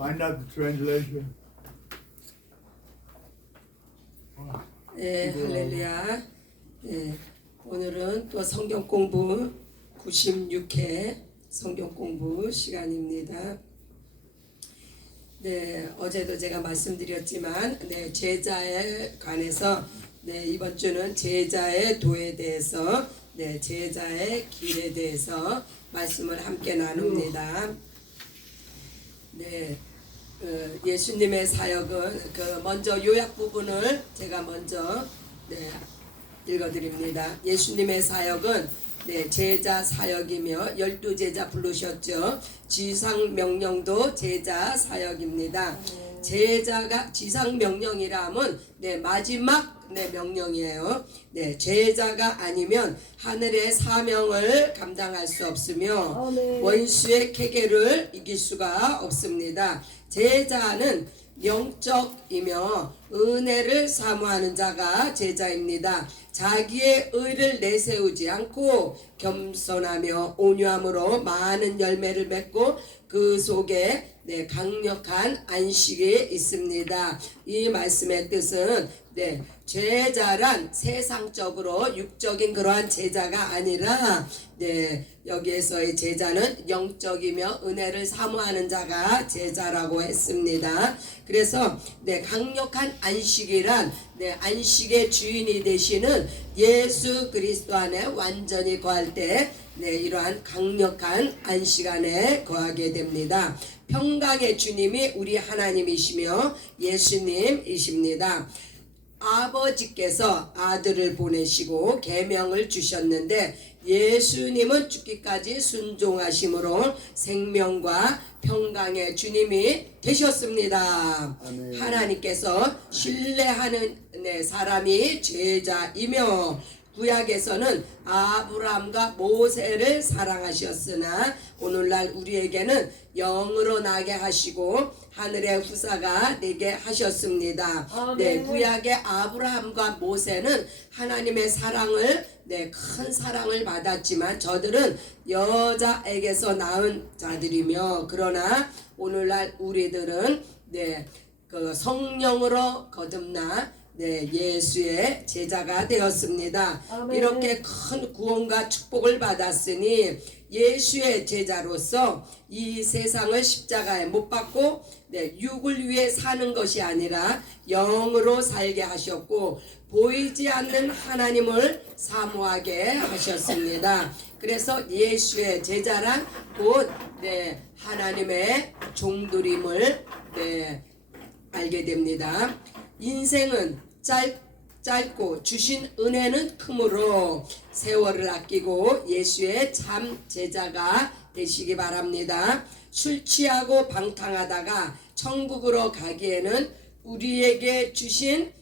Find out the translation. 네, 할렐루야. 네, 오늘은 또 성경 공부 96회 성경 공부 시간입니다. 네, 어제도 제가 말씀드렸지만, 네, 제자에 관해서, 네, 이번 주는 제자의 도에 대해서, 네, 제자의 길에 대해서 말씀을 함께 나눕니다. 네, 예수님의 사역은 먼저 요약 부분을 제가 먼저 읽어드립니다. 예수님의 사역은 제자 사역이며 12제자 부르셨죠. 지상 명령도 제자 사역입니다. 제자가 지상 명령이라면 마지막 명령이에요. 제자가 아니면 하늘의 사명을 감당할 수 없으며 원수의 계계를 이길 수가 없습니다. 제자는 영적이며 은혜를 사모하는 자가 제자입니다. 자기의 의를 내세우지 않고 겸손하며 온유함으로 많은 열매를 맺고 그 속에 강력한 안식이 있습니다. 이 말씀의 뜻은 제자란 세상적으로 육적인 그러한 제자가 아니라 여기에서의 제자는 영적이며 은혜를 사모하는 자가 제자라고 했습니다. 그래서 강력한 안식이란 안식의 주인이 되시는 예수 그리스도 안에 완전히 거할 때 이러한 강력한 안식 안에 거하게 됩니다. 평강의 주님이 우리 하나님이시며 예수님이십니다. 아버지께서 아들을 보내시고 계명을 주셨는데 예수님은 죽기까지 순종하심으로 생명과 평강의 주님이 되셨습니다. 아멘. 하나님께서 신뢰하는 사람이 제자이며 구약에서는 아브라함과 모세를 사랑하셨으나 오늘날 우리에게는 영으로 나게 하시고 하늘의 후사가 되게 하셨습니다. 구약의 아브라함과 모세는 하나님의 사랑을 큰 사랑을 받았지만 저들은 여자에게서 낳은 자들이며 그러나 오늘날 우리들은 그 성령으로 거듭나 예수의 제자가 되었습니다. 아멘. 이렇게 큰 구원과 축복을 받았으니 예수의 제자로서 이 세상을 십자가에 못 박고 육을 위해 사는 것이 아니라 영으로 살게 하셨고 보이지 않는 하나님을 사모하게 하셨습니다. 그래서 예수의 제자란 곧 하나님의 종들임을 알게 됩니다. 인생은 짧고 주신 은혜는 크므로 세월을 아끼고 예수의 참 제자가 되시기 바랍니다. 술 취하고 방탕하다가 천국으로 가기에는 우리에게 주신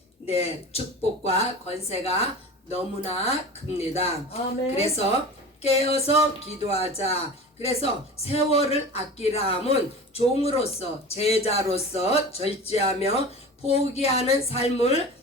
축복과 권세가 너무나 큽니다. 아멘. 그래서 깨어서 기도하자. 그래서 세월을 아끼라 함은 종으로서 제자로서 절제하며 포기하는 삶을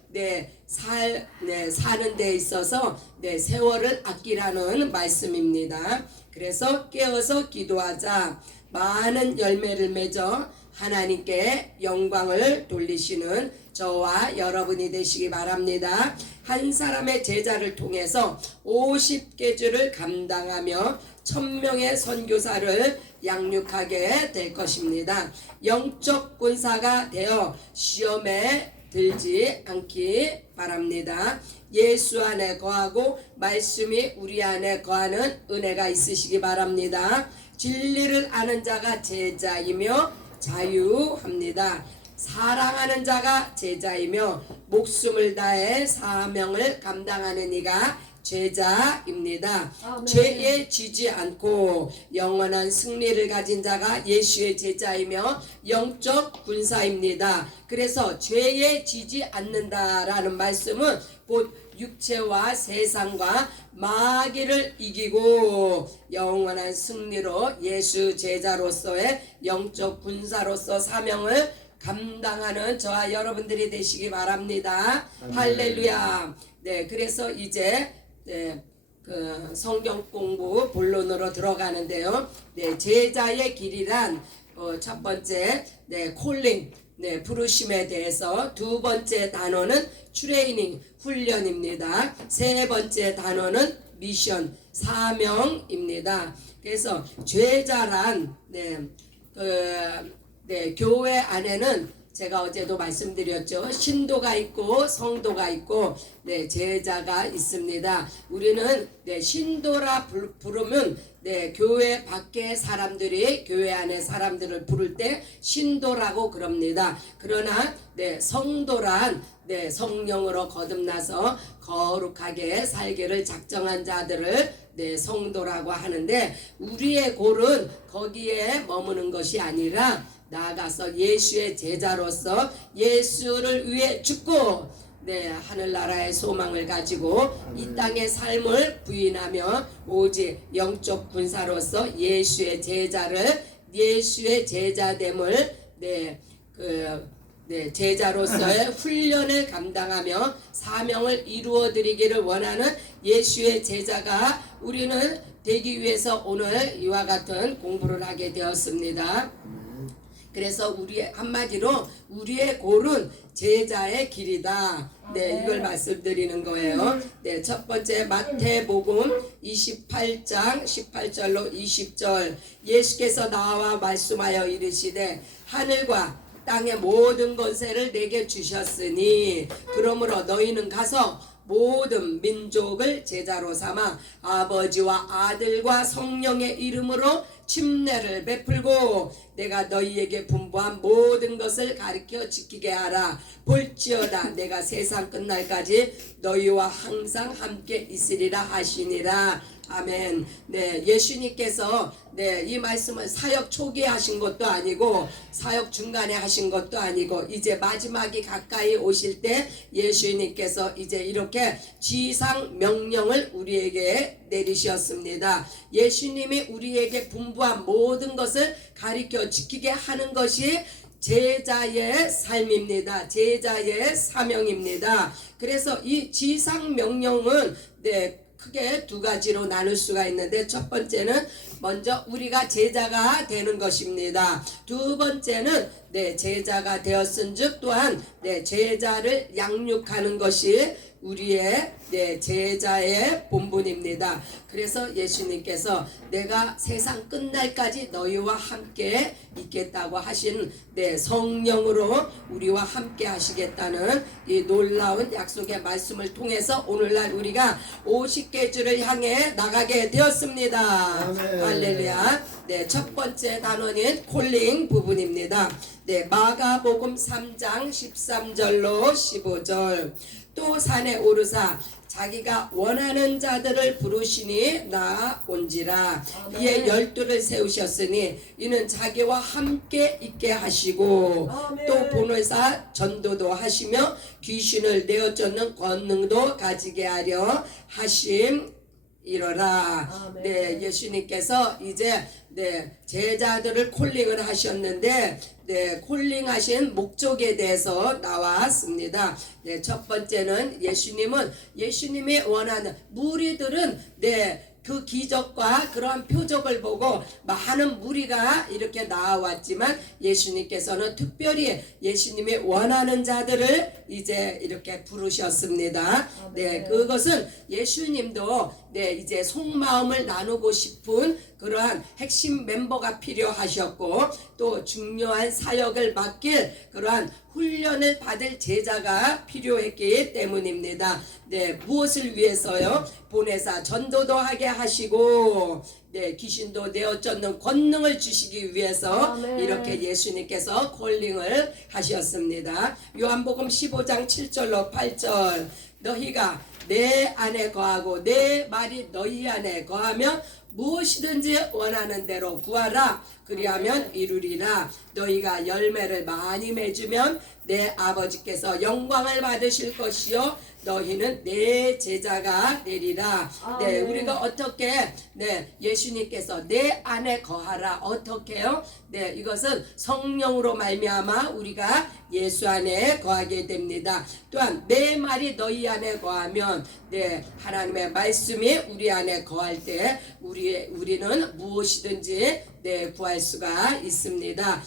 사는 데 있어서 세월을 아끼라는 말씀입니다. 그래서 깨어서 기도하자. 많은 열매를 맺어 하나님께 영광을 돌리시는 저와 여러분이 되시기 바랍니다. 한 사람의 제자를 통해서 50계주를 감당하며 1000명의 선교사를 양육하게 될 것입니다. 영적 군사가 되어 시험에 들지 않기 바랍니다. 예수 안에 거하고 말씀이 우리 안에 거하는 은혜가 있으시기 바랍니다. 진리를 아는 자가 제자이며 자유합니다. 사랑하는 자가 제자이며 목숨을 다해 사명을 감당하는 이가 제자입니다. 아멘. 죄에 지지 않고 영원한 승리를 가진 자가 예수의 제자이며 영적 군사입니다. 그래서 죄에 지지 않는다라는 말씀은 곧 육체와 세상과 마귀를 이기고 영원한 승리로 예수 제자로서의 영적 군사로서 사명을 감당하는 저와 여러분들이 되시기 바랍니다. 아멘. 할렐루야. 그래서 이제 그 성경 공부 본론으로 들어가는데요. 제자의 길이란 첫 번째 콜링 부르심에 대해서, 두 번째 단어는 트레이닝 훈련입니다. 세 번째 단어는 미션 사명입니다. 그래서 제자란 교회 안에는 제가 어제도 말씀드렸죠. 신도가 있고 성도가 있고 제자가 있습니다. 우리는 신도라 부르면 교회 밖에 사람들이 교회 안에 사람들을 부를 때 신도라고 그럽니다. 그러나 성도란 성령으로 거듭나서 거룩하게 살기를 작정한 자들을 성도라고 하는데, 우리의 골은 거기에 머무는 것이 아니라 나아가서 예수의 제자로서 예수를 위해 죽고 하늘나라의 소망을 가지고 이 땅의 삶을 부인하며 오직 영적 군사로서 예수의 제자됨을 제자로서의 훈련을 감당하며 사명을 이루어드리기를 원하는 예수의 제자가 우리는 되기 위해서 오늘 이와 같은 공부를 하게 되었습니다. 그래서 한마디로 우리의 골은 제자의 길이다. 이걸 말씀드리는 거예요. 첫 번째 마태복음 28장 18절로 20절, 예수께서 나와 말씀하여 이르시되 하늘과 땅의 모든 권세를 내게 주셨으니 그러므로 너희는 가서 모든 민족을 제자로 삼아 아버지와 아들과 성령의 이름으로 침례를 베풀고 내가 너희에게 분부한 모든 것을 가르쳐 지키게 하라. 볼지어다 내가 세상 끝날까지 너희와 항상 함께 있으리라 하시니라. 아멘. 예수님께서 이 말씀을 사역 초기에 하신 것도 아니고 사역 중간에 하신 것도 아니고 이제 마지막이 가까이 오실 때 예수님께서 이제 이렇게 지상 명령을 우리에게 내리셨습니다. 예수님이 우리에게 분부한 모든 것을 가르쳐 지키게 하는 것이 제자의 삶입니다. 제자의 사명입니다. 그래서 이 지상 명령은 크게 두 가지로 나눌 수가 있는데, 첫 번째는 먼저 우리가 제자가 되는 것입니다. 두 번째는 제자가 되었은즉 또한 제자를 양육하는 것이 우리의 제자의 본분입니다. 그래서 예수님께서 내가 세상 끝날까지 너희와 함께 있겠다고 하신 성령으로 우리와 함께 하시겠다는 이 놀라운 약속의 말씀을 통해서 오늘날 우리가 50개 주를 향해 나가게 되었습니다. 아멘. 할렐루야. 첫 번째 단원인 콜링 부분입니다. 마가복음 3장 13절로 15절, 또 산에 오르사 자기가 원하는 자들을 부르시니 나온지라. 이에 12를 세우셨으니 이는 자기와 함께 있게 하시고 또 보내사 전도도 하시며 귀신을 내어쫓는 권능도 가지게 하려 하심이로라. 예수님께서 이제 제자들을 콜링을 하셨는데 콜링하신 목적에 대해서 나왔습니다. 첫 번째는 예수님이 원하는 무리들은 그 기적과 그러한 표적을 보고 많은 무리가 이렇게 나왔지만 예수님께서는 특별히 예수님이 원하는 자들을 이제 이렇게 부르셨습니다. 그것은 예수님도 이제 속마음을 나누고 싶은 그러한 핵심 멤버가 필요하셨고 또 중요한 사역을 맡길 그러한 훈련을 받을 제자가 필요했기 때문입니다. 무엇을 위해서요? 보내사 전도도 하게 하시고 귀신도 내어쫓는 권능을 주시기 위해서 아멘. 이렇게 예수님께서 콜링을 하셨습니다. 요한복음 15장 7절로 8절, 너희가 내 안에 거하고 내 말이 너희 안에 거하면 무엇이든지 원하는 대로 구하라. 그리하면 이루리라. 너희가 열매를 많이 맺으면 내 아버지께서 영광을 받으실 것이요 너희는 내 제자가 되리라. 우리가 어떻게 예수님께서 내 안에 거하라. 어떻게요? 이것은 성령으로 말미암아 우리가 예수 안에 거하게 됩니다. 또한 내 말이 너희 안에 거하면 하나님의 말씀이 우리 안에 거할 때 우리는 무엇이든지 네, 구할 수가 있습니다.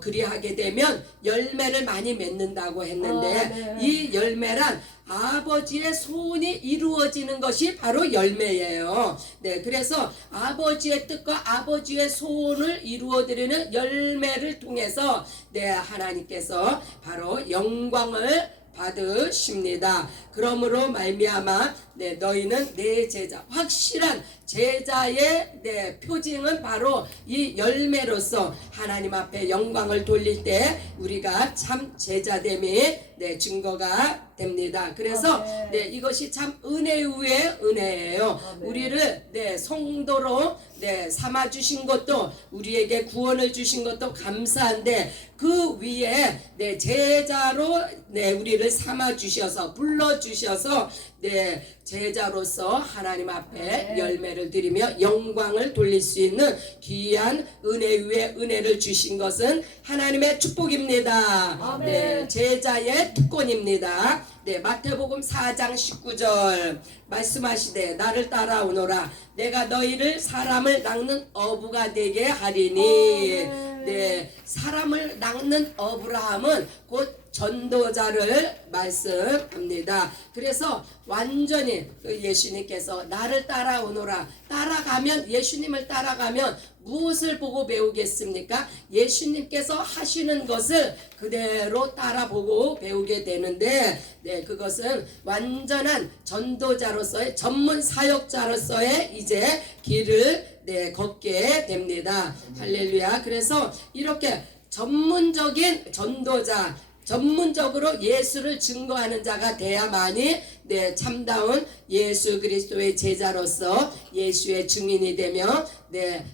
그리하게 되면 열매를 많이 맺는다고 했는데 이 열매란 아버지의 소원이 이루어지는 것이 바로 열매예요. 네, 그래서 아버지의 뜻과 아버지의 소원을 이루어드리는 열매를 통해서 네, 하나님께서 바로 영광을 받으십니다. 그러므로 말미암아 네, 너희는 내 제자, 확실한 제자의 네, 표징은 바로 이 열매로서 하나님 앞에 영광을 돌릴 때 우리가 참 제자됨이 네, 증거가 됩니다. 그래서 네, 이것이 참 은혜 위에 은혜예요. 우리를 네, 성도로 네, 삼아 주신 것도, 우리에게 구원을 주신 것도 감사한데 그 위에 네, 제자로 네, 우리를 삼아 주셔서 불러 주셔서 네, 제자로서 하나님 앞에 열매를 드리며 영광을 돌릴 수 있는 귀한 은혜 위에 은혜를 주신 것은 하나님의 축복입니다. 네, 제자의 특권입니다. 네, 마태복음 4장 19절 말씀하시되 나를 따라오너라 내가 너희를 사람을 낚는 어부가 되게 하리니. 네, 사람을 낚는 어브라함은 곧 전도자를 말씀합니다. 그래서 완전히 예수님께서 나를 따라오너라, 따라가면, 예수님을 따라가면 무엇을 보고 배우겠습니까? 예수님께서 하시는 것을 그대로 따라보고 배우게 되는데 네, 그것은 완전한 전도자로서의 전문 사역자로서의 이제 길을 네, 걷게 됩니다. 할렐루야. 그래서 이렇게 전문적인 전도자, 전문적으로 예수를 증거하는 자가 돼야만이 네, 참다운 예수 그리스도의 제자로서 예수의 증인이 되며 네,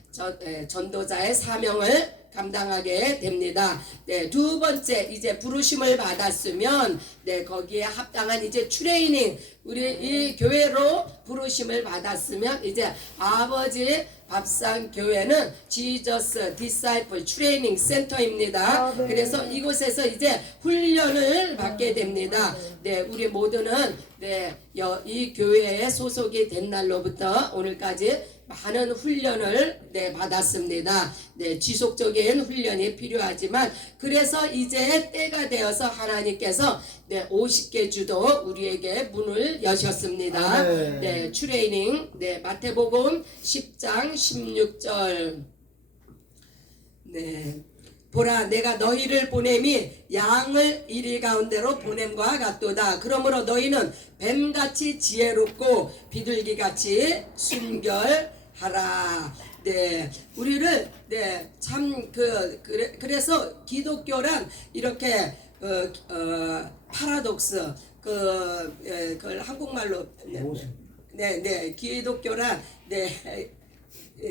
전도자의 사명을 감당하게 됩니다. 네, 두 번째 이제 부르심을 받았으면 네, 거기에 합당한 이제 트레이닝, 우리 이 교회로 부르심을 받았으면 이제 아버지 밥상 교회는 지저스 디사이플 트레이닝 센터입니다. 그래서 이곳에서 이제 훈련을 받게 됩니다. 네, 우리 모두는 네, 이 교회에 소속이 된 날로부터 오늘까지 많은 훈련을 네, 받았습니다. 네, 지속적인 훈련이 필요하지만 그래서 이제 때가 되어서 하나님께서 네, 50개 주도 우리에게 문을 여셨습니다. 네, 트레이닝. 네, 마태복음 10장 16절. 네. 보라 내가 너희를 보냄이 양을 이리 가운데로 보냄과 같도다. 그러므로 너희는 뱀같이 지혜롭고 비둘기같이 순결하라. 네, 우리를 네, 참 그래서 기독교란 이렇게 파라독스 그걸 한국말로 네, 기독교란 네.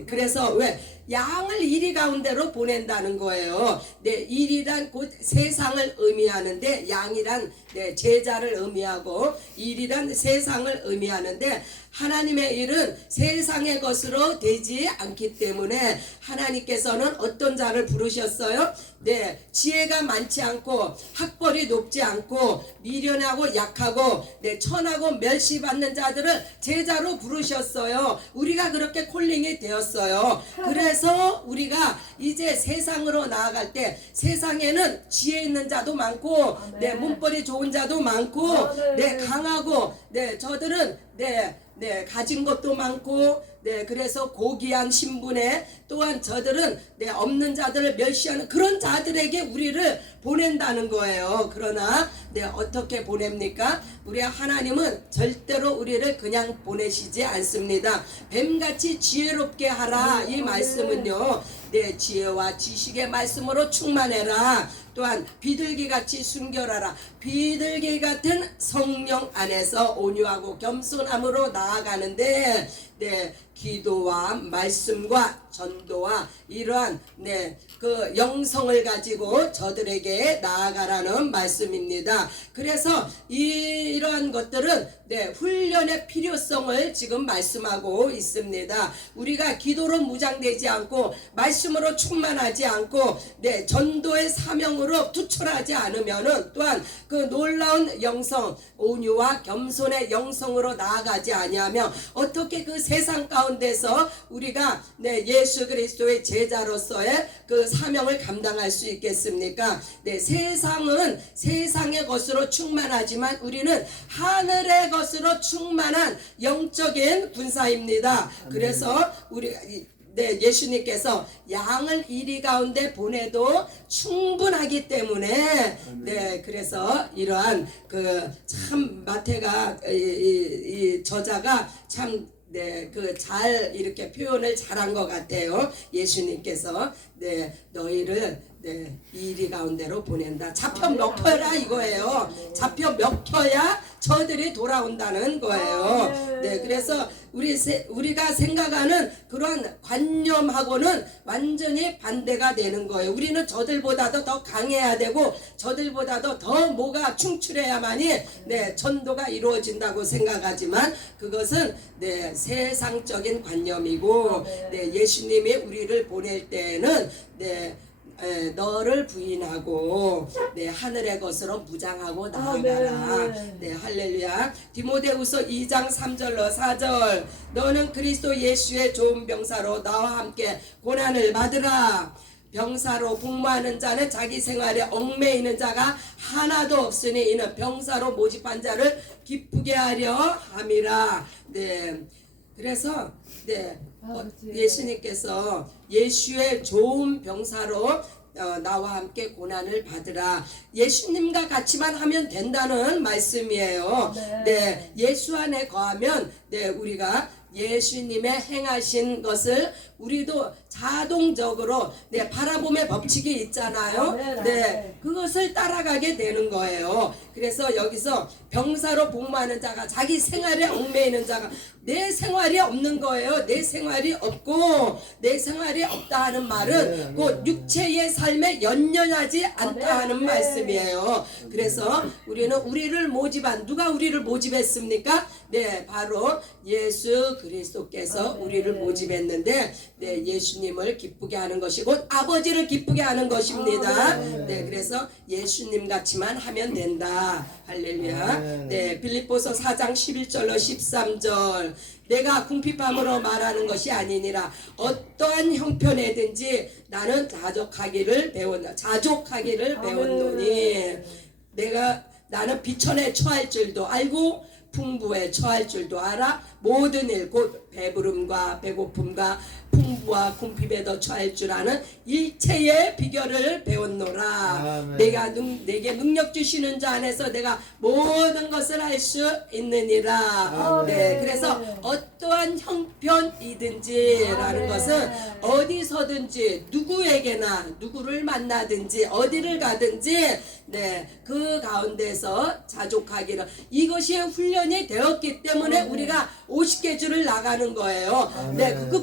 그래서 왜 양을 이리 가운데로 보낸다는 거예요. 네, 일이란 곧 세상을 의미하는데 양이란 네, 제자를 의미하고 일이란 세상을 의미하는데 하나님의 일은 세상의 것으로 되지 않기 때문에 하나님께서는 어떤 자를 부르셨어요? 네, 지혜가 많지 않고 학벌이 높지 않고 미련하고 약하고 네, 천하고 멸시받는 자들을 제자로 부르셨어요. 우리가 그렇게 콜링이 되었어요. 그래서 우리가 이제 세상으로 나아갈 때 세상에는 지혜 있는 자도 많고 네, 문벌이 좋은 자도 많고 네, 강하고 네, 저들은 네, 가진 것도 많고 네, 그래서 고귀한 신분에 또한 저들은 네, 없는 자들을 멸시하는 그런 자들에게 우리를 보낸다는 거예요. 그러나 네, 어떻게 보냅니까? 우리 하나님은 절대로 우리를 그냥 보내시지 않습니다. 뱀같이 지혜롭게 하라. 이 말씀은요, 네, 지혜와 지식의 말씀으로 충만해라. 또한 비둘기같이 순결하라. 비둘기 같은 성령 안에서 온유하고 겸손함으로 나아가는데 네, 기도와 말씀과 전도와 이러한 네, 그 영성을 가지고 저들에게 나아가라는 말씀입니다. 그래서 이러한 것들은 네, 훈련의 필요성을 지금 말씀하고 있습니다. 우리가 기도로 무장되지 않고 말씀으로 충만하지 않고 네, 전도의 사명으로 투철하지 않으면은 또한 그 놀라운 영성, 온유와 겸손의 영성으로 나아가지 아니하며 어떻게 그 세상 가운데서 우리가 네, 예수 그리스도의 제자로서의 그 사명을 감당할 수 있겠습니까? 네, 세상은 세상의 것으로 충만하지만 우리는 하늘의 것으로 충만한 영적인 군사입니다. 그래서 우리 예수님께서 양을 이리 가운데 보내도 충분하기 때문에 그래서 이러한 그 참 마태가 이 저자가 참 잘 이렇게 표현을 잘한 것 같아요. 예수님께서 너희를 이리 가운데로 보낸다. 잡혀 먹혀라 이거예요. 잡혀 먹혀야 저들이 돌아온다는 거예요. 그래서 우리가 생각하는 그런 관념하고는 완전히 반대가 되는 거예요. 우리는 저들보다도 더 강해야 되고 저들보다도 더 뭐가 충출해야만이 전도가 이루어진다고 생각하지만 그것은 세상적인 관념이고 예수님이 우리를 보낼 때는 너를 부인하고 하늘의 것으로 무장하고 나아가라. 할렐루야. 디모데후서 2장 3절로 4절 너는 그리스도 예수의 좋은 병사로 나와 함께 고난을 받으라. 병사로 복무하는 자는 자기 생활에 얽매이는 자가 하나도 없으니 이는 병사로 모집한 자를 기쁘게 하려 함이라. 그래서 예수님께서 예수의 좋은 병사로 나와 함께 고난을 받으라. 예수님과 같이만 하면 된다는 말씀이에요. 예수 안에 거하면 우리가 예수님의 행하신 것을 우리도 자동적으로 바라봄의 법칙이 있잖아요. 그것을 따라가게 되는 거예요. 그래서 여기서 병사로 복무하는 자가 자기 생활에 얽매이는 자가 내 생활이 없는 거예요. 내 생활이 없고 내 생활이 없다 하는 말은 곧 육체의 삶에 연연하지 않다 하는 말씀이에요. 그래서 우리는 우리를 모집한 누가 우리를 모집했습니까? 바로 예수 그리스도께서 우리를 모집했는데 예수님을 기쁘게 하는 것이 곧 아버지를 기쁘게 하는 것입니다. 그래서 예수님 같이만 하면 된다. 할렐루야. 빌립보서 4장 11절로 13절 내가 궁핍함으로 말하는 것이 아니니라. 어떠한 형편에든지 나는 자족하기를 배웠노니 나는 비천에 처할 줄도 알고 풍부에 처할 줄도 알아. 모든 일 곧 배부름과 배고픔과 풍부와 궁핍에도 처할 줄 아는 일체의 비결을 배웠노라. 내게 능력 주시는 자 안에서 내가 모든 것을 할 수 있느니라. 그래서 어떠한 형편이든지라는 것은 어디서든지 누구에게나 누구를 만나든지 어디를 가든지 그 가운데서 자족하기를 이것이 훈련이 되었기 때문에 우리가 50개주를 나가는 거예요.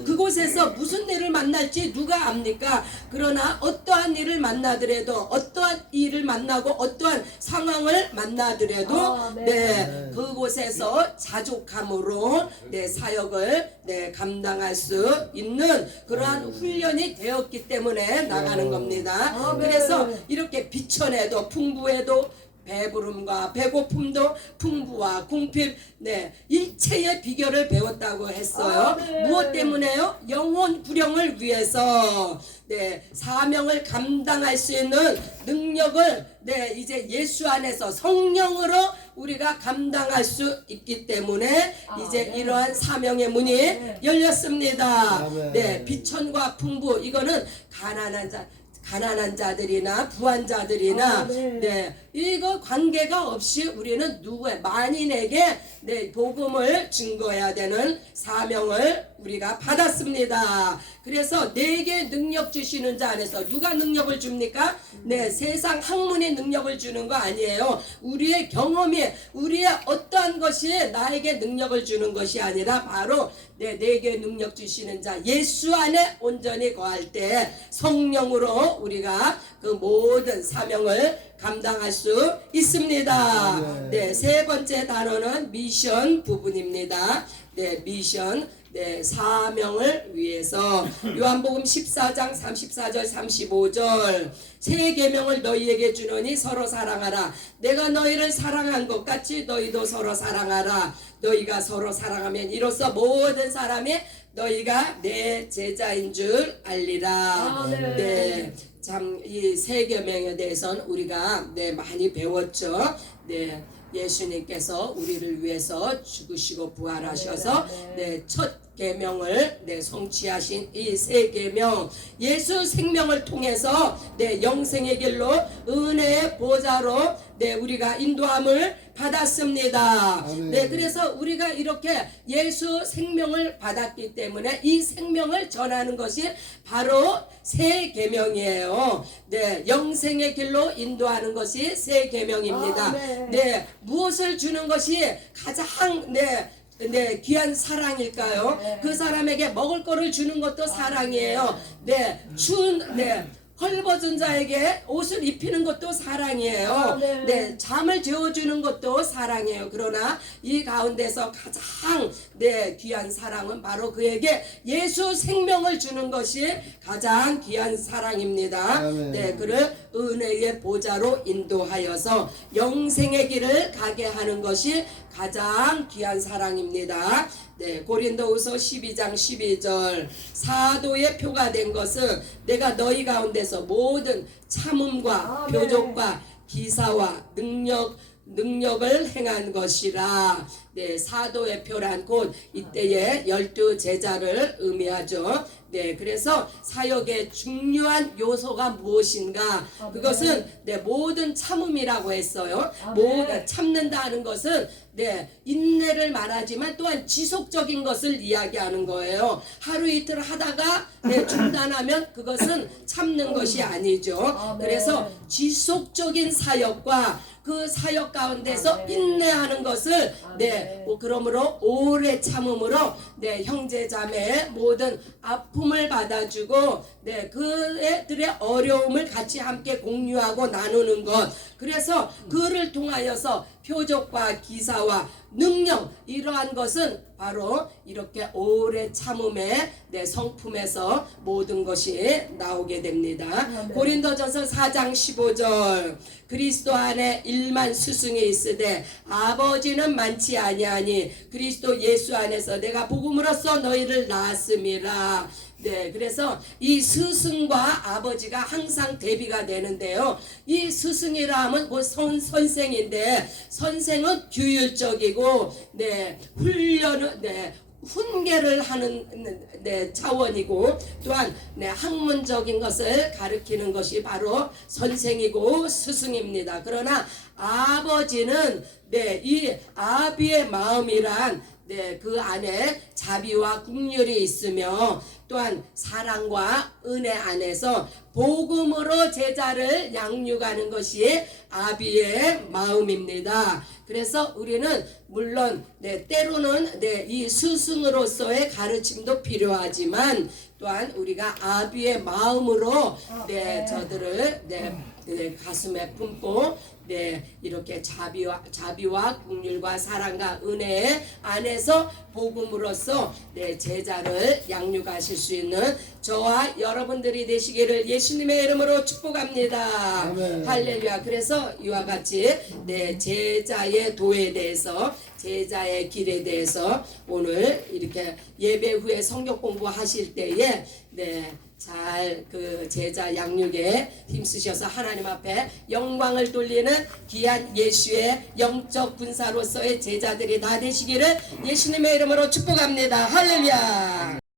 그곳에서 무슨 일을 만날지 누가 압니까? 그러나 어떠한 일을 만나더라도 어떠한 일을 만나고 어떠한 상황을 만나더라도 그곳에서 자족함으로 사역을 감당할 수 있는 그러한 훈련이 되었기 때문에 나가는 겁니다. 그래서 이렇게 비천에도 풍부에도 배부름과 배고픔도 풍부와 궁핍 일체의 비결을 배웠다고 했어요. 무엇 때문에요? 영혼 구령을 위해서 사명을 감당할 수 있는 능력을 이제 예수 안에서 성령으로 우리가 감당할 수 있기 때문에 이제 이러한 사명의 문이 열렸습니다. 비천과 풍부 이거는 가난한 자들이나 부한 자들이나 이거 관계가 없이 우리는 누구의 만인에게 복음을 증거해야 되는 사명을 우리가 받았습니다. 그래서 내게 능력 주시는 자 안에서 누가 능력을 줍니까? 세상 학문이 능력을 주는 거 아니에요. 우리의 경험이 우리의 어떠한 것이 나에게 능력을 주는 것이 아니라 바로 내게 능력 주시는 자 예수 안에 온전히 거할 때 성령으로 우리가 그 모든 사명을 감당할 수 있습니다. 세 번째 단어는 미션 부분입니다. 미션 사명을 위해서 요한복음 14장 34절 35절 새 계명을 너희에게 주노니 서로 사랑하라. 내가 너희를 사랑한 것 같이 너희도 서로 사랑하라. 너희가 서로 사랑하면 이로써 모든 사람이 너희가 내 제자인 줄 알리라. 아멘. 네, 참 이 세 계명에 대해서는 우리가 많이 배웠죠. 네, 예수님께서 우리를 위해서 죽으시고 부활하셔서 첫 계명을 성취하신 이 세 계명, 예수 생명을 통해서 영생의 길로 은혜의 보좌로 우리가 인도함을 받았습니다. 아멘. 그래서 우리가 이렇게 예수 생명을 받았기 때문에 이 생명을 전하는 것이 바로 새 계명이에요. 영생의 길로 인도하는 것이 새 계명입니다. 무엇을 주는 것이 가장 귀한 사랑일까요? 그 사람에게 먹을 거를 주는 것도 사랑이에요. 헐벗은 자에게 옷을 입히는 것도 사랑이에요. 잠을 재워주는 것도 사랑이에요. 그러나 이 가운데서 가장 귀한 사랑은 바로 그에게 예수 생명을 주는 것이 가장 귀한 사랑입니다. 그를 은혜의 보좌로 인도하여서 영생의 길을 가게 하는 것이 가장 귀한 사랑입니다. 고린도후서 12장 12절, 사도의 표가 된 것은 내가 너희 가운데서 모든 참음과 표적과 기사와 능력을 행한 것이라. 사도의 표란 곧 이때의 12제자를 의미하죠. 그래서 사역의 중요한 요소가 무엇인가? 그것은 모든 참음이라고 했어요. 모든 참는다는 것은 인내를 말하지만 또한 지속적인 것을 이야기하는 거예요. 하루 이틀 하다가 중단하면 그것은 참는 것이 아니죠. 그래서 지속적인 사역과 그 사역 가운데서 인내하는 것을 그러므로 오래 참음으로 형제 자매의 모든 아픔을 받아주고 그들의 어려움을 같이 함께 공유하고 나누는 것. 그래서 그를 통하여서 표적과 기사와 능력, 이러한 것은 바로 이렇게 오래 참음의 성품에서 모든 것이 나오게 됩니다. 고린도전서 4장 15절, 그리스도 안에 일만 스승이 있으되 아버지는 많지 아니하니 그리스도 예수 안에서 내가 복음으로써 너희를 낳았음이라. 그래서 이 스승과 아버지가 항상 대비가 되는데요. 이 스승이라 하면 곧 선생인데, 선생은 규율적이고 훈련을 훈계를 하는 차원이고, 또한 학문적인 것을 가르치는 것이 바로 선생이고 스승입니다. 그러나 아버지는 이 아비의 마음이란 그 안에 자비와 긍휼이 있으며 또한 사랑과 은혜 안에서 복음으로 제자를 양육하는 것이 아비의 마음입니다. 그래서 우리는 물론 때로는 이 스승으로서의 가르침도 필요하지만 또한 우리가 아비의 마음으로 저들을 가슴에 품고 이렇게 자비와 긍휼과 사랑과 은혜 안에서 복음으로써 제자를 양육하실 수 있는 저와 여러분들이 되시기를 예수님의 이름으로 축복합니다. 아멘. 할렐루야. 그래서 이와 같이 제자의 도에 대해서, 제자의 길에 대해서 오늘 이렇게 예배 후에 성경 공부하실 때에 잘 그 제자 양육에 힘쓰셔서 하나님 앞에 영광을 돌리는 귀한 예수의 영적 군사로서의 제자들이 다 되시기를 예수님의 이름으로 축복합니다. 할렐루야.